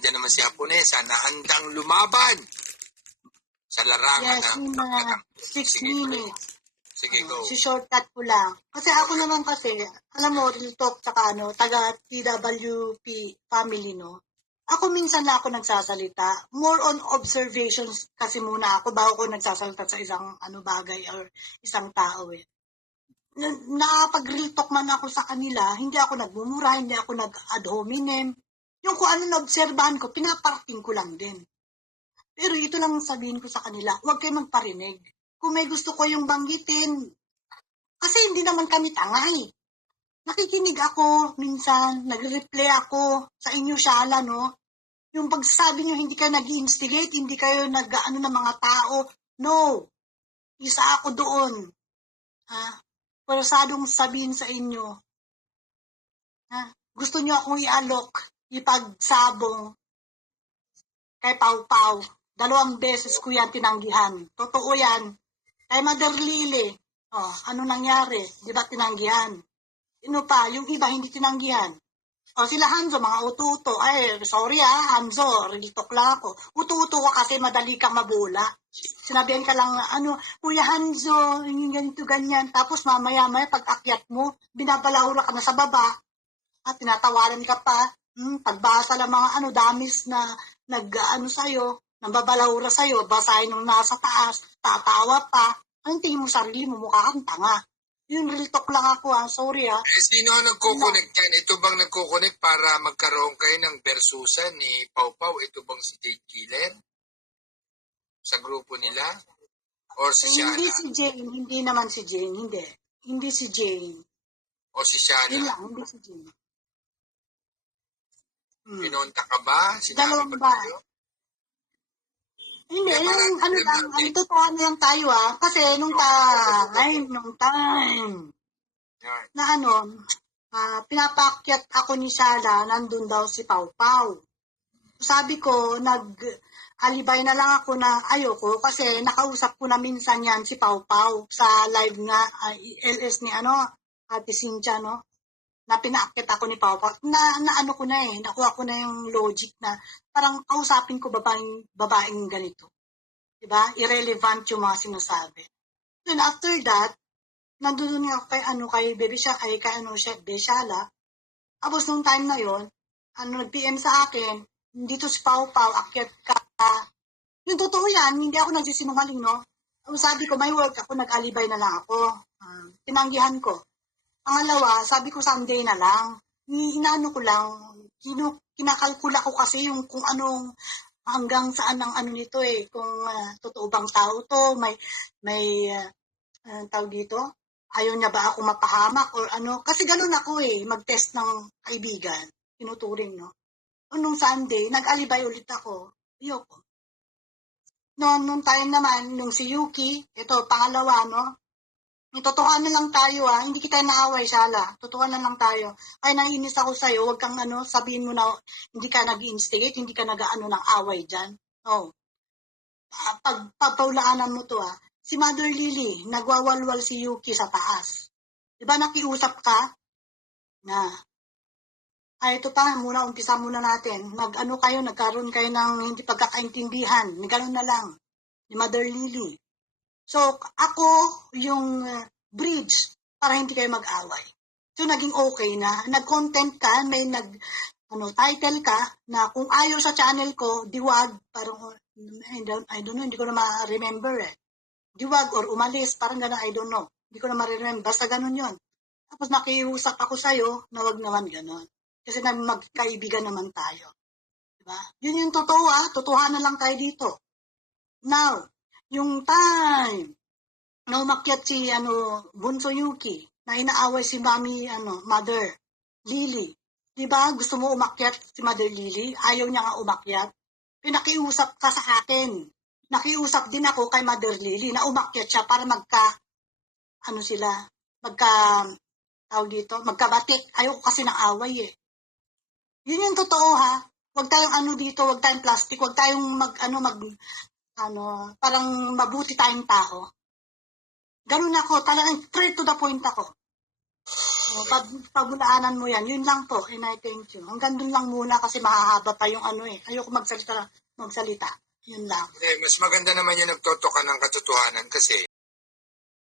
nandiyan naman si Haponesa na handang lumaban sa larangan Yes, ng in 6 Sige, minutes. Sige, go. Si shortcut ko lang. Kasi ako naman kasi, alam mo, real talk tsaka taga TWP family, no? Ako minsan na ako nagsasalita. More on observations kasi muna ako bago ko nagsasalita sa isang bagay or isang tao eh. Nakapag-real talk man ako sa kanila, hindi ako nagmumura, hindi ako nag-ad hominem. Yung kung ano na-obserbahan ko, pinaparting ko lang din. Pero ito lang sabihin ko sa kanila, huwag kayo magparinig. Kung may gusto ko yung banggitin, kasi hindi naman kami tangay. Nakikinig ako minsan, nagre-replay ako sa inyo, Shala, no? Yung pagsasabi nyo, hindi kayo nag-instigate, hindi kayo nag-ano ng mga tao. No. Isa ako doon. Pero sadong sabihin sa inyo, gusto nyo akong ialok, ipagsabong kay Pau Pau. 2 beses ko yan tinanggihan. Totoo yan. Kay Mother Lily, ano nangyari? Di ba tinanggihan? Pa, yung iba hindi tinanggihan. Sila Hanzo, mga uto-uto. Ay, sorry Hanzo, real talk lang ako. Uto-uto ka kasi madali kang mabula. Sinabihan ka lang, Kuya Hanzo, ganito, ganyan. Tapos mamaya-maya, pag akyat mo, binabalahura ka na sa baba. At tinatawaran ka pa. Pagbasa lang mga damis na sa'yo, nang babalahura sa'yo, basahin nung nasa taas, tatawa pa. Anong tingin mo sarili mo, mukha kang tanga. Yung real talk lang ako, sorry Sino ang nagkukunik yan? Ito bang nagkukunik para magkaroon kayo ng versusan ni Pau Pau? Ito bang si Jade Killer? Sa grupo nila? Or si Shala? Hindi si Jane, hindi naman si Jane, hindi. Hindi si Jane. O si Shala? Yun lang, hindi si Jane. Pinonta ka ba? Sinabi ba tayo? Hindi, yung totoo na lang tayo kasi nung time na pinapakyat ako ni Shala, nandun daw si Pau Pau. Sabi ko, alibay na lang ako na ayoko kasi nakausap ko na minsan yan si Pau Pau sa live nga, LS ni Ate Cynthia, no? Na pinaakyat ako ni Pau Pau. Nakuha ko na yung logic na parang kausapin ko babaeng ganito. Diba? Irrelevant yung mga sinasabi. Then after that, nandun nga ako kay Baby siya, kay Shala. Tapos nung time na yon, nag-PM sa akin, dito si Pau Pau, akyat ka. Yung totoo yan, hindi ako nagsisinungaling, no? Sabi ko, may work ako, nag-alibay na lang ako. Tinanggihan ko. Pangalawa, sabi ko Sunday na lang. Inaano ko lang, kinakalkula ko kasi yung kung anong hanggang saan ang nito kung totoo bang tao to, may tawag dito, ayaw niya ba ako mapahamak or kasi ganun ako mag-test ng kaibigan, tinuturing, no? Nung Sunday, nag-alibay ulit ako, ayoko. Nung time naman, nung si Yuki, ito, pangalawa, no? Totohanan lang tayo hindi kita naaway, Shala. Totohanan lang tayo. Ay, naiinis ako sa'yo, huwag kang sabihin mo na hindi ka nag-instigate, hindi ka ng away dyan. Pagpaulaanan mo to si Mother Lily, nagwawalwal si Yuki sa taas. Diba nakiusap ka? Ito pa, umpisa muna natin. Nagkaroon kayo ng hindi pagkakaintindihan. Gano'n na lang. Ni Mother Lily. So, ako yung bridge para hindi kayo mag-away. So, naging okay na. Nag-content ka, may title ka na kung ayaw sa channel ko, diwag, parang, I don't know, hindi ko na ma-remember Diwag or umalis, parang gano'n, I don't know. Hindi ko na ma-remember, basta gano'n yun. Tapos nakiusap ako sa'yo na wag naman gano'n. Kasi magkaibigan naman tayo. Diba? Yun yung totoo totohanan lang tayo dito. Now, yung time na umakyat si Bunso Yuki, na inaaway si Mother Lily. Diba? Gusto mo umakyat si Mother Lily? Ayaw niya nga umakyat. Pinakiusap ka sa akin. Nakiusap din ako kay Mother Lily na umakyat siya para magkabatik. Ayaw kasi ng away Yun yung totoo Huwag tayong dito, huwag tayong plastic, huwag tayong parang mabuti tayong tao. Ganun ako, talagang straight to the point ako. Pabulaanan mo yan. Yun lang po. And I thank you. Hanggang dun lang muna kasi mahahaba pa yung ano eh. Ayoko magsalita. Yun lang. Mas maganda naman yung nagtotoka ng katotohanan kasi